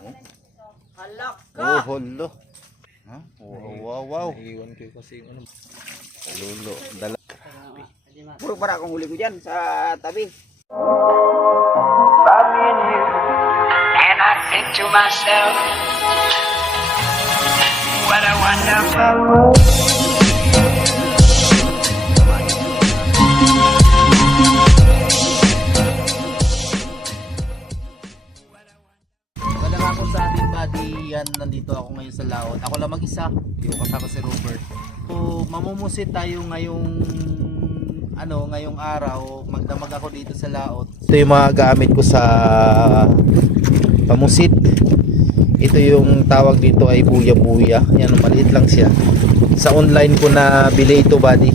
Halak Oh, ka! holo. Ha? Wow, wow, wow. Iwan ko kasi yung ano. Lulo. Dala. Puro para akong huli ko dyan sa tabi. And I think to myself, what a wonderful world. Ngayon sa laot. Ako lang mag-isa. Yung kasama si Robert. So, mamumusit tayo ngayong ano, ngayong araw. Magdamag ako dito sa laot. Ito yung mga gamit ko sa pamusit. Ito yung tawag dito ay buya-buya. Yan, maliit lang siya. Sa online ko na bili ito, buddy.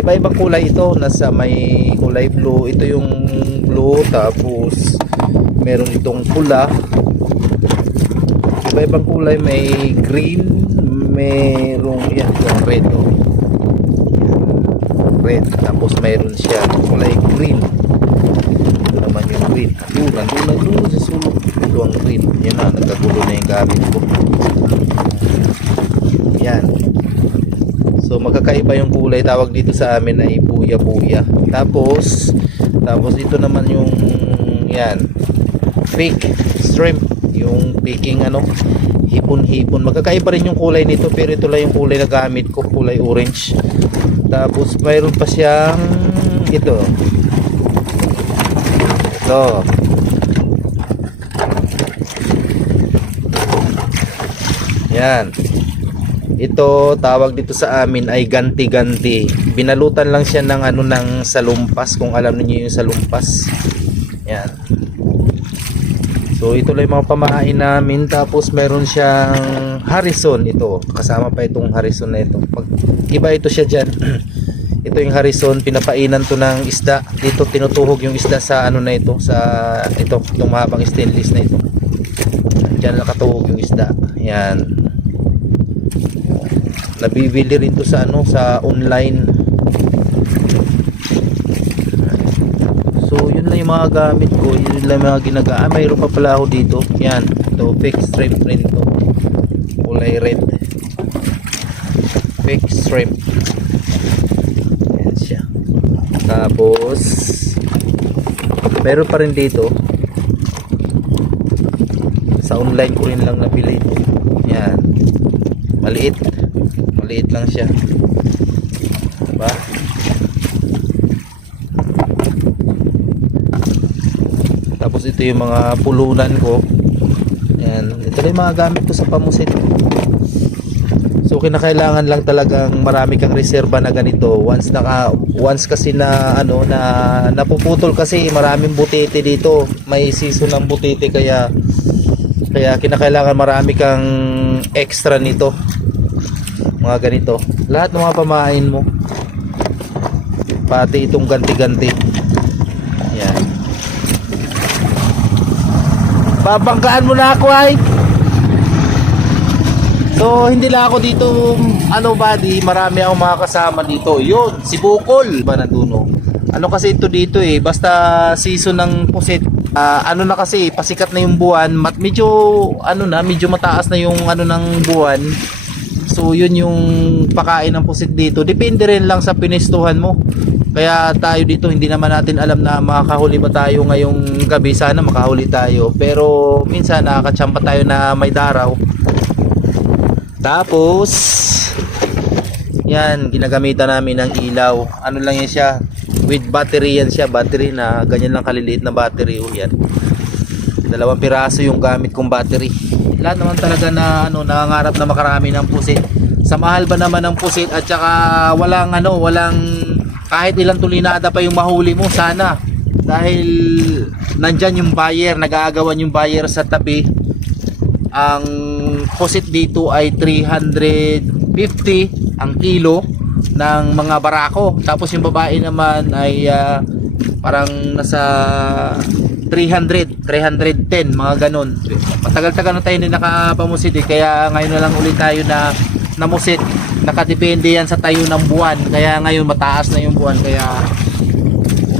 Iba-ibang kulay ito nasa may kulay blue ito yung blue tapos meron itong pula. Iba-ibang kulay may green merong yan yung red oh. Red. Tapos meron siya kulay green. Ito naman yung green. Doon nandun nandun sa sulok. Ito ang green. Yan na nagkagulo na yung gamit ko. Yan. So magkakaiba yung kulay. Tawag dito sa amin ay buya-buya. Tapos tapos ito naman yung yan fake shrimp yung picking ano hipon-hipon. Magkakaiba rin yung kulay nito pero ito lang yung kulay na gamit ko, kulay orange. Tapos mayroon pa siyang ito. Ito. Yan. Ito tawag dito sa amin ay ganti-ganti. Binalutan lang siya ng ano ng salumpas kung alam niyo yung salumpas. Yan. So ito lang yung mga pamahain namin tapos meron siyang Harrison ito. Kasama pa itong Harrison na ito. Pag iba ito siya diyan. ito yung Harrison pinapainan to ng isda. Dito tinutuhog yung isda sa ano na ito sa ito itong mahabang stainless na ito. Diyan nakatuhog yung isda. Yan nabibili rin to sa ano sa online yung mga gamit ko yun lang mga ginaga ah, mayroon pa pala ako dito. Yan ito fake shrimp rin to. Kulay red. Fake shrimp yan siya. Tapos meron pa rin dito. Sa online ko rin lang nabili yan. Maliit. Maliit lang siya tapos ito yung mga pulunan ko. Yan ito yung mga gamit ko sa pamusit. So kinakailangan lang talagang marami kang reserba na ganito. Once naka once kasi na ano na napuputol kasi maraming butete dito. May season ng butete kaya kaya kinakailangan marami kang extra nito. Mga ganito. Lahat ng mga pamain mo. Pati itong ganti-ganti yan babanggaan mo na ako ay so hindi lang ako dito ano buddy marami akong mga kasama dito yun si Bukol ba nanduno ano kasi ito dito eh basta season ng pusit Ah, ano na kasi pasikat na yung buwan mat medyo ano na medyo mataas na yung ano ng buwan So yun yung pakain ng pusit dito. Depende rin lang sa pinestuhan mo. Kaya tayo dito hindi naman natin alam na makakahuli ba tayo ngayong gabi. Sana makahuli tayo. Pero minsan nakakatsampa tayo na may daraw. Tapos yan ginagamitan namin ng ilaw. Ano lang yan siya? With battery yan siya. Battery na ganyan lang kaliliit na battery. Oh, yan. Dalawang piraso yung gamit kong battery lahat naman talaga na ano nangangarap na makarami ng pusit sa mahal ba naman ng pusit at saka walang ano walang kahit ilang tulinada pa yung mahuli mo sana dahil nandyan yung buyer nag-aagawan yung buyer sa tabi ang pusit dito ay 350 ang kilo ng mga barako tapos yung babae naman ay ah, parang nasa 300, 310, mga ganun. Matagal-tagal na tayo hindi nakapamusit eh, kaya ngayon na lang ulit tayo na namusit. Nakadepende yan sa tayo ng buwan, kaya ngayon mataas na yung buwan, kaya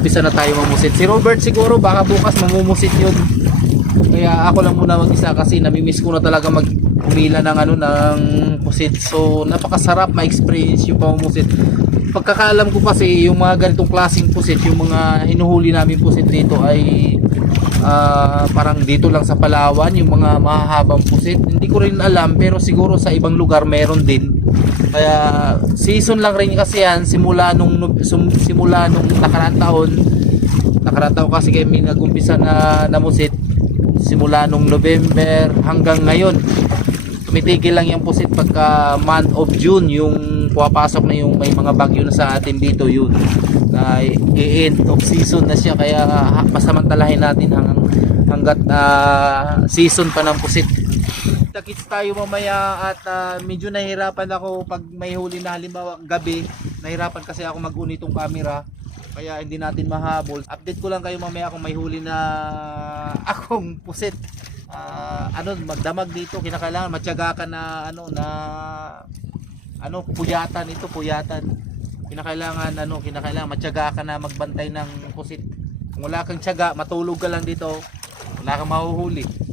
mag-umpisa na tayo mamusit. Si Robert siguro baka bukas mamumusit yun. Kaya ako lang muna mag-isa kasi namimiss ko na talaga mag umila ng ano ng pusit. So napakasarap ma-experience yung pamumusit. Pagkakaalam ko kasi yung mga ganitong klaseng pusit, yung mga hinuhuli namin pusit dito ay ah, parang dito lang sa Palawan, yung mga mahahabang pusit. Hindi ko rin alam pero siguro sa ibang lugar meron din. Kaya season lang rin kasi yan simula nung simula nung nakaraang taon. Nakaraang taon kasi kami nag-umpisa na namusit simula nung November hanggang ngayon. Tumitigil lang yung pusit pagka month of June yung pumapasok na yung may mga bagyo na sa atin dito yun. Na i-end of season na siya kaya pasamantalahin natin hanggang hanggat ah, season pa ng pusit takits tayo mamaya at ah, medyo nahihirapan ako pag may huli na halimbawa gabi. Nahirapan kasi ako mag-uni camera. Kaya hindi natin mahabol. Update ko lang kayo mamaya kung may huli na akong pusit. Ah, ano magdamag dito. Kinakailangan matyaga ka na ano na ano puyatan ito puyatan. Kinakailangan ano kinakailangan matyaga ka na magbantay ng pusit. Kung wala kang tiyaga matulog ka lang dito. Wala kang mahuhuli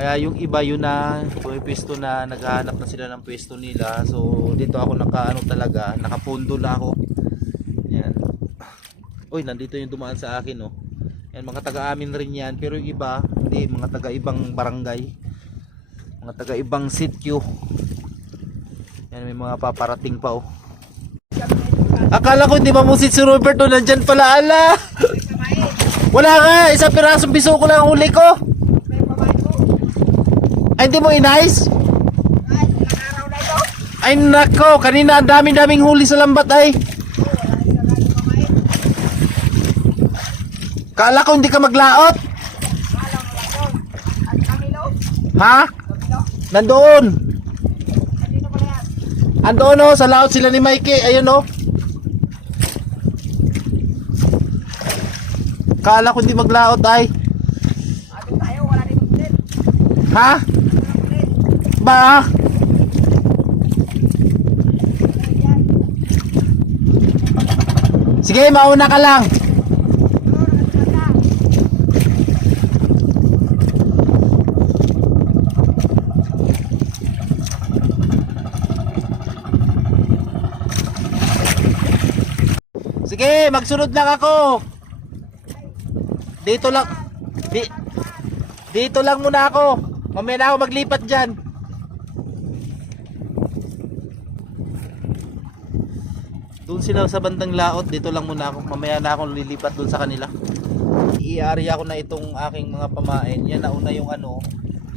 kaya yung iba yun na pwesto na naghahanap na sila ng pwesto nila. So dito ako nakaano talaga nakapundo na ako. Yan. Uy nandito yung dumaan sa akin oh. Yan mga taga amin rin yan. Pero yung iba hindi mga taga ibang barangay. Mga taga ibang sityo yan may mga paparating pa oh. Akala ko hindi mamusit si Roberto. Nandyan pala ala! Wala nga isang pirasong biso ko lang ang huli ko ay hindi mo inayos ay nako kanina ang daming daming huli sa lambat ay Kala ko hindi ka maglaot. Ha? Nandoon. Andoon oh, sa laot sila ni Mikey. Ayun oh. Kala ko hindi maglaot ay. Ha? Ba? Sige, mauna ka lang. Sige, magsunod lang ako. Dito lang. Di, dito lang muna ako. Mamaya na ako maglipat dyan. Doon sila sa bandang laot. Dito lang muna ako. Mamaya na ako lilipat doon sa kanila. I-area ko na itong aking mga pamain. Yan nauna yung ano.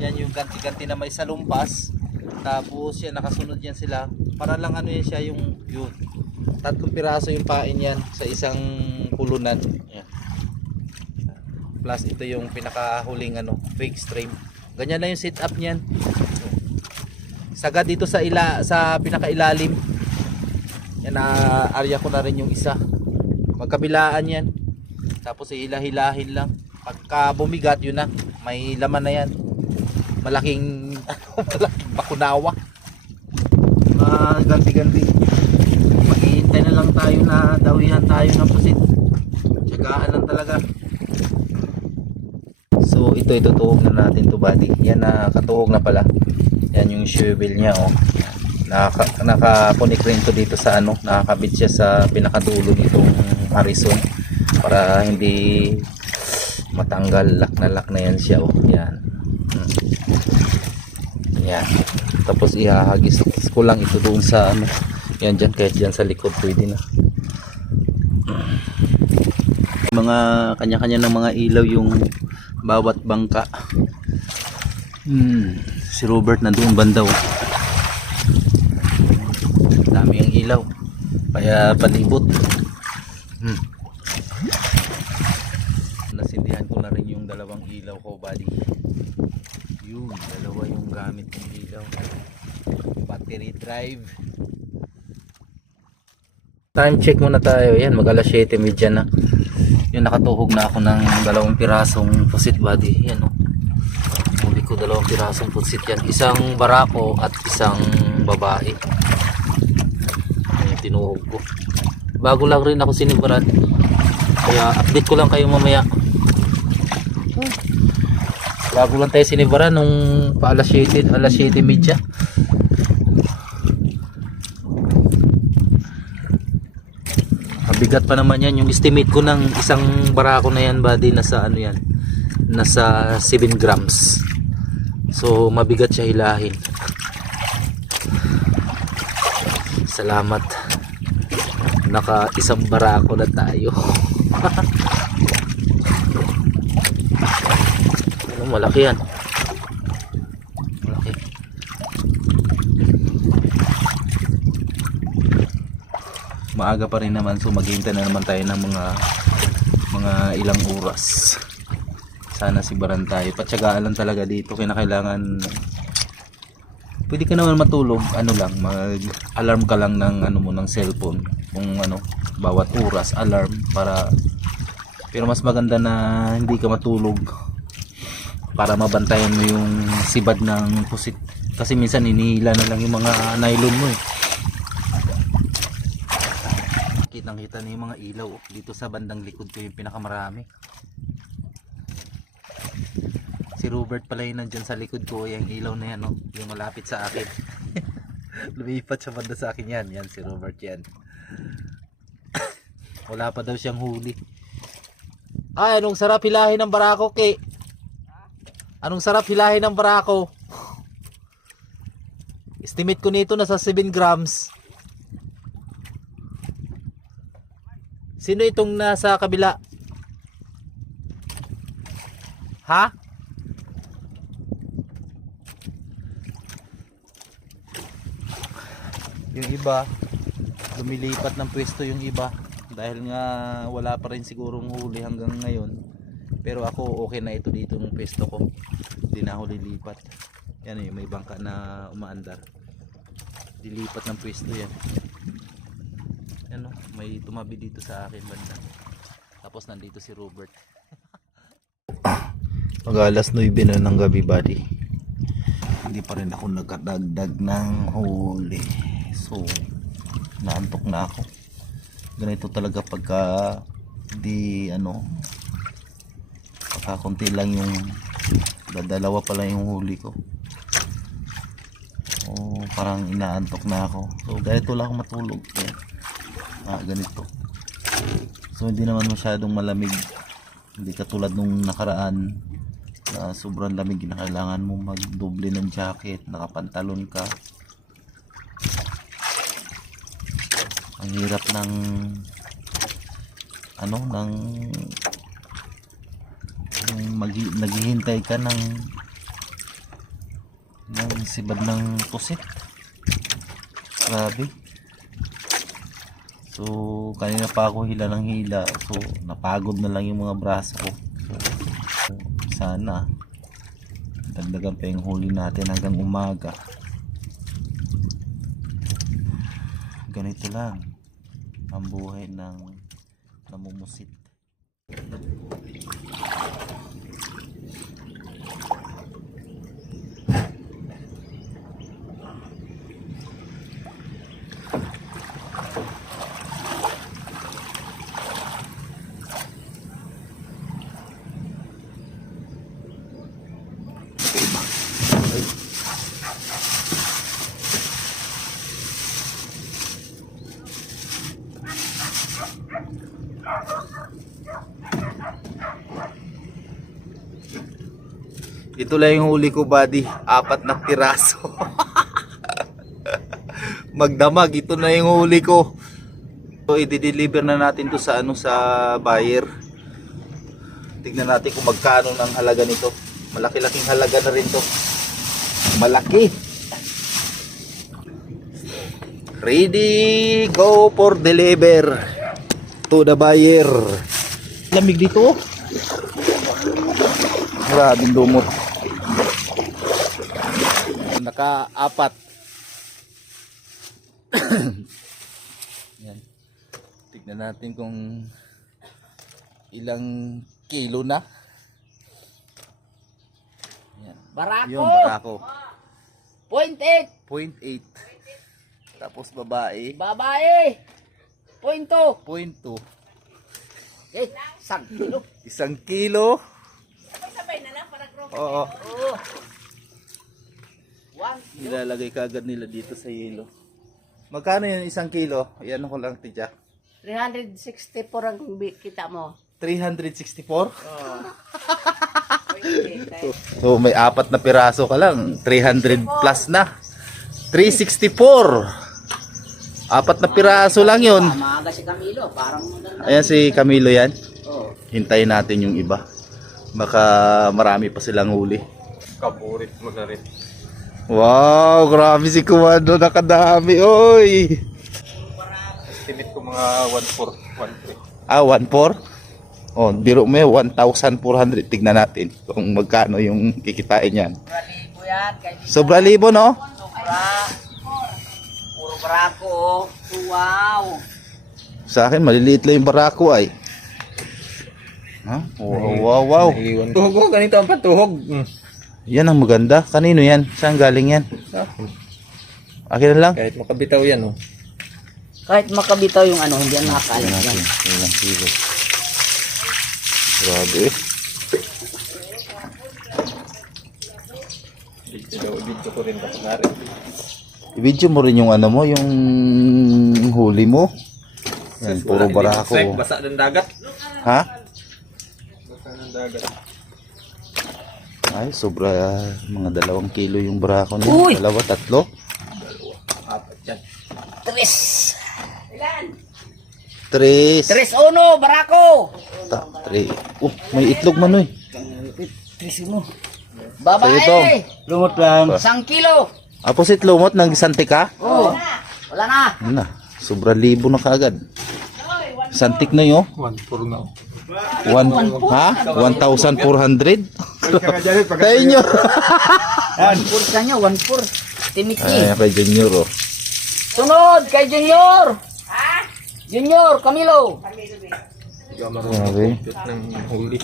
Yan yung ganti-ganti na may salumpas. Tapos yan nakasunod yan sila. Para lang ano yan siya yung yun tatlong piraso yung pain yan sa isang pulunan yan. plus ito yung pinakahuling ano fake stream ganyan na yung setup niyan. Sagad dito sa ila sa pinakailalim. Yan na area ko na rin yung isa. Magkabilaan yan. Tapos ihila-hilahin lang. Pagka bumigat yun na. May laman na yan. Malaking malaking bakunawa. Mga ganti-ganti maghihintay na lang tayo na dawihan tayo ng pusit. Tsagaan lang talaga so ito itutuhog na natin to buddy. Yan nakatuhog na pala. Yan yung shovel niya oh. Naka, nakakunik rin to dito sa ano nakakabit siya sa pinakadulo nitong harison para hindi matanggal. Lock na lock na yan siya oh. Yan. Hmm. yan. Tapos ihahagis ko lang ito doon sa ano yan dyan kahit dyan sa likod pwede na. Mga kanya-kanya ng mga ilaw yung bawat bangka. Hmm, si Robert nandoon bandaw. Dami ang ilaw. Kaya palibot. Hmm. nasindihan ko na rin yung dalawang ilaw ko buddy. Yun dalawa yung gamit ng ilaw. Battery drive. Time check muna tayo. Yan mag alas 7.30 na yung nakatuhog na ako ng dalawang pirasong pusit body yan o huli ko dalawang pirasong pusit yan isang barako at isang babae yung tinuhog ko Bago lang rin ako sinibaran. Kaya update ko lang kayo mamaya. Bago lang tayo sinibaran nung pa alas 7, alas 7 media. Mabigat pa naman yan. Yung estimate ko ng isang barako na yan, buddy, nasa ano yan? Nasa 7 grams. So, mabigat siya hilahin. Salamat. Naka isang barako na tayo. ano, malaki yan. Malaki. Maaga pa rin naman so maghintay na naman tayo ng mga mga ilang oras. Sana si Baran tayo. Patsagaan lang talaga dito. Kinakailangan pwede ka naman matulog ano lang mag alarm ka lang ng ano mo ng cellphone kung ano bawat oras alarm para pero mas maganda na hindi ka matulog para mabantayan mo yung sibad ng pusit kasi minsan inihila na lang yung mga nylon mo eh kitang kita na yung mga ilaw. Dito sa bandang likod ko yung pinakamarami. Si Robert pala yun nandyan sa likod ko. Yung ilaw na yan oh, yung malapit sa akin. Lumipat sa banda sa akin yan. Yan si Robert yan. Wala pa daw siyang huli. Ay anong sarap hilahin ng barako ke anong sarap hilahin ng barako? Estimate ko nito nasa 7 grams sino itong nasa kabila? Ha? Yung iba lumilipat ng pwesto yung iba. Dahil nga wala pa rin sigurong huli hanggang ngayon. Pero ako okay na ito dito ng pwesto ko. Hindi na ako lilipat yan eh may bangka na umaandar. Dilipat ng pwesto yan yan oh, may tumabi dito sa akin banda. Tapos nandito si Robert. Mag alas 9 na ng gabi buddy. Hindi pa rin ako nagkadagdag ng huli. So naantok na ako. Ganito talaga pagka di ano pagka konti lang yung dadalawa pa lang yung huli ko. O parang inaantok na ako. So ganito lang matulog. Kaya, ah, ganito. So hindi naman masyadong malamig. Hindi katulad nung nakaraan na sobrang lamig na kailangan mo magdoble ng jacket nakapantalon ka. Ang hirap ng ano ng magi, naghihintay ka ng ng sibad ng pusit. Grabe so kanina pa ako hila ng hila. So napagod na lang yung mga braso ko. So, sana dagdagan pa yung huli natin hanggang umaga. Ganito lang ang buhay ng namumusit Ito lang yung huli ko, buddy. Apat na piraso. Magdamag, ito na yung huli ko. So, i-deliver na natin to sa ano sa buyer. Tignan natin kung magkano ng halaga nito. Malaki-laking halaga na rin to. Malaki. Ready, go for deliver to the buyer. Lamig dito. oh. Maraming lumot. Naka-apat. Yan. Tignan natin kung ilang kilo na. Yan. Barako! Yung barako. Point eight! 0.8. Tapos babae. Babae! Punto. Point two. Eh, isang kilo. Isang kilo. Oo. Oo. Nilalagay kagad nila dito sa yelo. Magkano yun isang kilo? Yan ko lang tidya. 364 ang kita mo. 364? So may apat na piraso ka lang. 300 plus na. 364. Apat na piraso lang yun. Maaga si Camilo. Parang. Ayan si Camilo yan. Oo. Hintayin natin yung iba. Baka marami pa silang huli. Kaburit mo na rin. Wow, grabe si Kumando. Nakadami. Oy! Estimate ko mga 1-4, 1-3. Ah, 1.4? Oh, biro mo yun, 1,400. Tignan natin kung magkano yung kikitain yan. Libo yan. Kay Sobra libo, no? Sobra. Puro barako. oh. Wow. Sa akin, maliliit lang yung barako ay. Ha? Wow, wow, wow. Tuhog ko, ganito ang patuhog. Mm. Yan ang maganda. Kanino yan? Saan galing yan? Akin na lang. Kahit makabitaw yan, oh. Kahit makabitaw yung ano, hindi yan nakakalit Tingnan yan. natin. Ilang kilo. Grabe eh. Dito ko rin kapangarin. I-video mo rin yung ano mo, yung huli mo. Yan, puro barako. Basa ng dagat. Ha? Basa ng dagat. Ay, sobra ah, mga dalawang kilo yung barako niya. Uy! Dalawa, tatlo. Apat yan. Tres. Tres. Tres uno, barako. Ta, tre. Oh, may itlog man eh. Tres uno. Babae. Tom. Lumot lang. Isang kilo. Aposit lumot ng isante ka? Oo. Wala na. Ano na, sobra libo na kaagad. Santik na yun. 1-4 na, oh. One, ha? 1,400? Tayo nyo. One four ka nyo, one four. Timiki. Ay, kay Junior oh. Sunod kay Junior. Ha? Junior, Camilo. Grabe. Ng huli.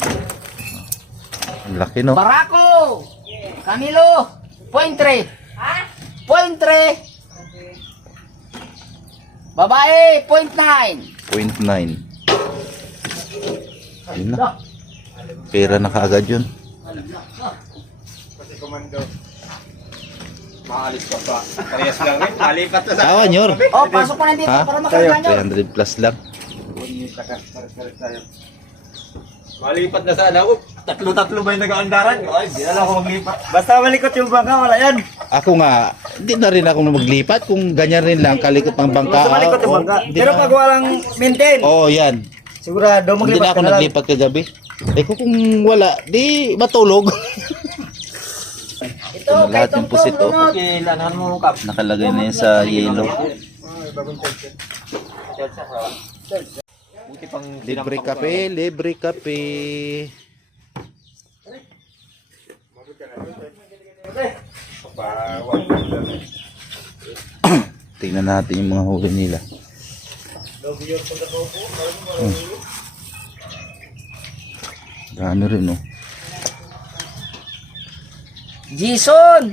Ang laki no. Barako. Camilo. Point three. Ha? Point three. Babae, point nine. Point nine. Yun na. Pera na kaagad yun. Maalis ka pa. Parehas lang eh. Alipat na sa... Tawa nyor. Oh, pasok mo na dito Ha? para makarga nyo. 300 plus lang. Malipat na sana. Oh, tatlo-tatlo ba yung nag-aandaran? Ay, di na lang ako maglipat. Basta malikot yung bangka, wala yan. Ako nga, hindi na rin ako maglipat kung ganyan rin lang kalikot ng bangka. Basta malikot yung Oh, bangka. hindi Pero pag walang maintain, Oo, oh, yan. sigurado Hindi maglipat na ako ka na naglipat kagabi. Eh kung wala, di matulog. Ito, Ano, kay lahat yung pusit, Tong, oh. Nakalagay na yun sa yellow. Libre kape, libre kape. Tingnan natin yung mga huli nila. Hmm. Dami rin, oh. no? Jason!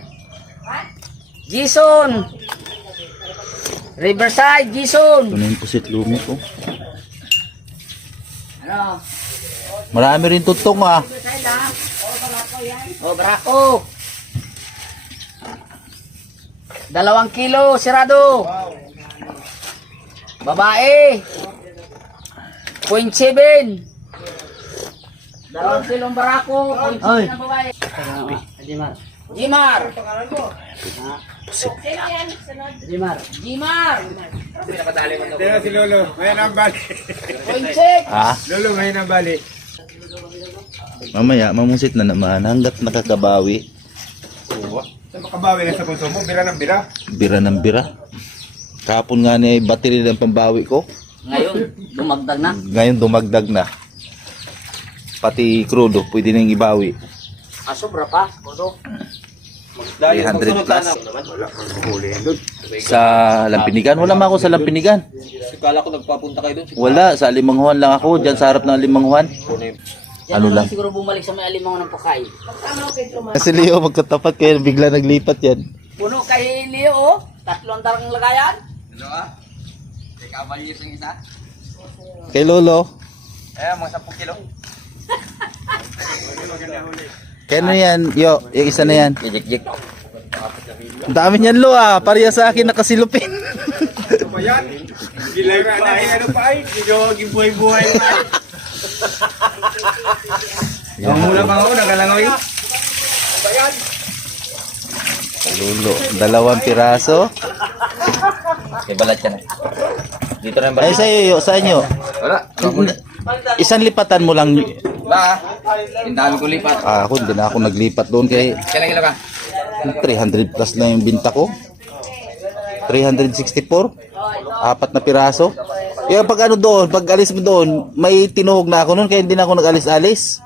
Jason! Riverside, Jason! Ito na yung pusit lumit, oh. Ano? Marami rin tutong, ah. O, brako! Dalawang kilo, sirado! Babae! Point seven! Dalawang kilong barako, point seven ang babae. Jimar. Jimar! Jimar. Jimar! Kaya si Lolo, ngayon ang bali. Point six! Ah, Lolo, ngayon ang bali. mamaya, mamusit na naman hanggat nakakabawi. Sa makabawi na sa konsumo, bira ng bira. Bira ng bira. Kahapon nga ni battery ng pambawi ko. Ngayon, dumagdag na. Ngayon dumagdag na. Pati crudo, pwede nang ibawi. Ah, sobra pa. Kodo. 300 plus. Sa Lampinigan? Wala man ako sa Lampinigan. Kala ko nagpapunta kayo doon. Wala, sa Limanghuan lang ako. Diyan sa harap ng Limanghuan. Yan Ano lang lang? siguro bumalik sa may alimango ng pakay. Kasi Leo, magkatapat kayo. Bigla naglipat yan. Puno kay Leo, oh. Tatlong tarang lagayan. Ano ah? Ikaw ba yung isa? Kay Lolo. Eh, mga 10 kilo. Kaya ano yan? Yo, yung isa na yan. Jik-jik. Ang dami niyan lo ah. Pareha sa akin nakasilupin. Ano yan? Gilay pa ay, ano pa ay? Hindi ko gibuhay-buhay pa. Yung mula pa ako, nakalangoy. Lolo, dalawang piraso. May balat yan. Dito na yung Ay, sa iyo, sa inyo. Wala. Isang lipatan mo lang. Ba? Dami ko lipat. Ah, ako, hindi na ako naglipat doon kay Kailan kilo ka? 300 plus na yung binta ko. 364. Apat na piraso. Yung pag ano doon, pag alis mo doon, may tinuhog na ako noon kaya hindi na ako nag-alis-alis.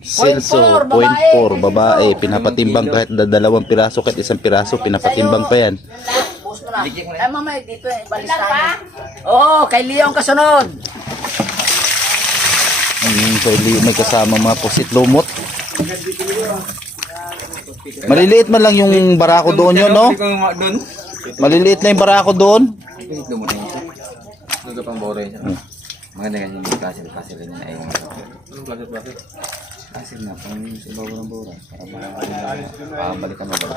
Silso, Point 0.4, four, babae, pinapatimbang kahit da- dalawang piraso, kahit isang piraso, pinapatimbang pa yan. Na. Ay, mamaya, dito eh. Balis tayo. Oo, kay Leo ang kasunod. Mm, so, hindi may kasama mga pusit lumot. Maliliit man lang yung barako doon yun, no? Doon? Maliliit na yung barako doon. Ito mo na yun. Doon pang bore siya. Maganda ganyan yung klase. Klase rin na yung... Anong klase klase? Klase na. Pang subaw ng bora. Para makabalikan mo ba?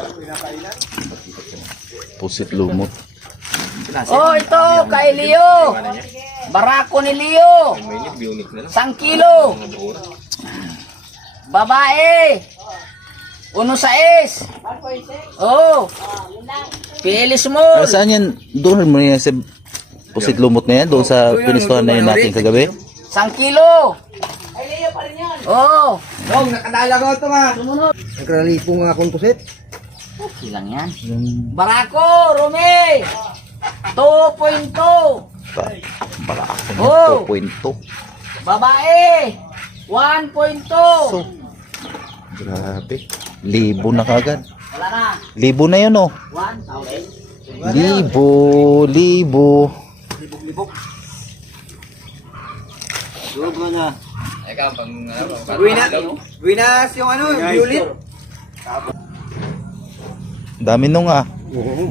Pusit lumot. Oh, ito, kay Leo. Barako ni Leo. Sang kilo. Babae. Uno sa is. Oh. Pili Ah, small. saan yan? Doon mo yan sa pusit lumot na yan? Doon sa pinistuhan na yun natin kagabi? Sang kilo. Oh. Dong, nakadala ko ito nga. Nagkalipo nga akong pusit. Ilang yan? Barako, Rumi. 2.2. Barako Oh. mo, 2.2. Babae. 1.2. Grabe. Libo na kagad. Na. Libo na yun, oh. 1,000. Libo, libo. Ikaw, pang... ano, pang- Buwinas, buwinas yung ano, violet. Dami nung ah.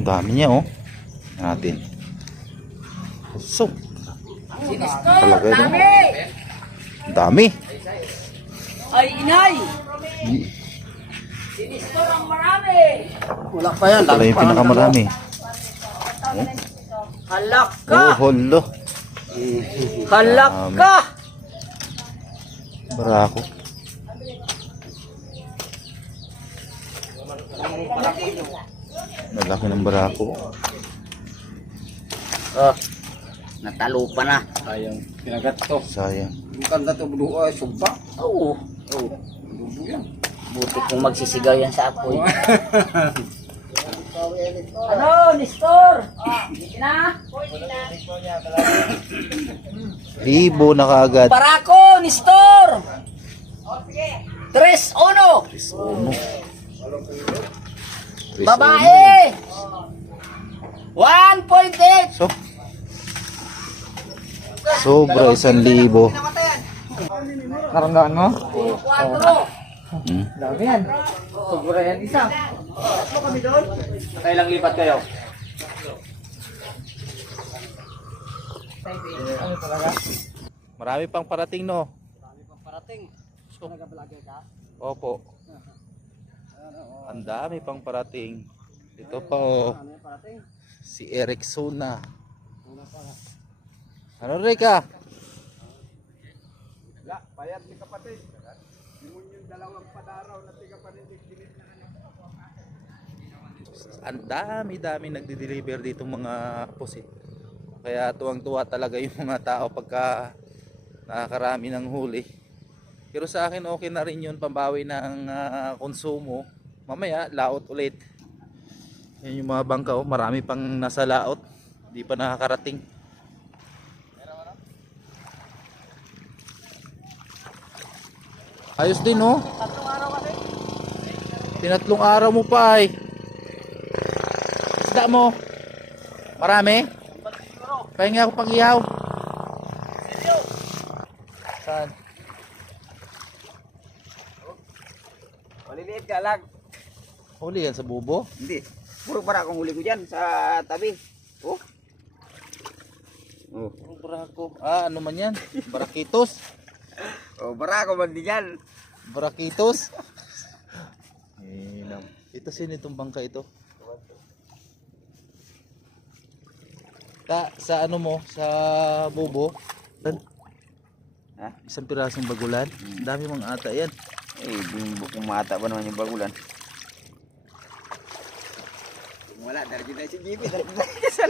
Dami niya, oh. Natin. So, Talaga. Dami. dami. Ay, inay. Sinistor ang marami. Wala pa yan. Pala yung pinakamarami. Halak Oh, ka. holo. Halak ka. Barako. Malaki ng barako. Oh. Natalo pa na. Sayang. Pinagat to. Sayang. Bukan na ito, budo ay sumpa. Oo. Oh, budo yan. Buti kung magsisigaw yan sa apoy. ano, Nestor? Hindi na? Libo na kagad. Barako, Nestor! Tres, uno! Uno. Tres Babae! 1.8! So, sobra isang libo. Naramdaman mo? 4! Hmm. Dami yan. Sobra yan isa. Kailang lipat kayo? Marami pang parating no. Parating. So, Opo. Ang dami pang parating. Ito pa oh. Si Eric Suna. Ano Rika? Ang dami-dami nagdi-deliver dito mga pusit. Kaya tuwang-tuwa talaga yung mga tao pagka nakakarami ng huli. Pero sa akin okay na rin yun pambawi ng ah, konsumo. Mamaya laot ulit. Yan yung mga bangka oh, marami pang nasa laot. Hindi pa nakakarating. Ayos din oh. Tinatlong araw mo pa ay. Isda mo. Marami? Pahinga ako pang ihaw. Saan? Maliliit ka lang. Huli yan sa bubo? Hindi. Puro para akong huli ko dyan sa tabi. Oh. Oh. Puro barako. Ah, ano man yan? Barakitos. Oh, barako man din yan. Barakitos. Inam. Ito sino itong bangka ito? Ta, sa ano mo, sa bobo. Ha? Isang pirasong bagulan. Ang dami mong ata yan. Eh, yung kung mata ba naman yung bagulan. Kung wala, darating tayo si Jimmy. Darating tayo sa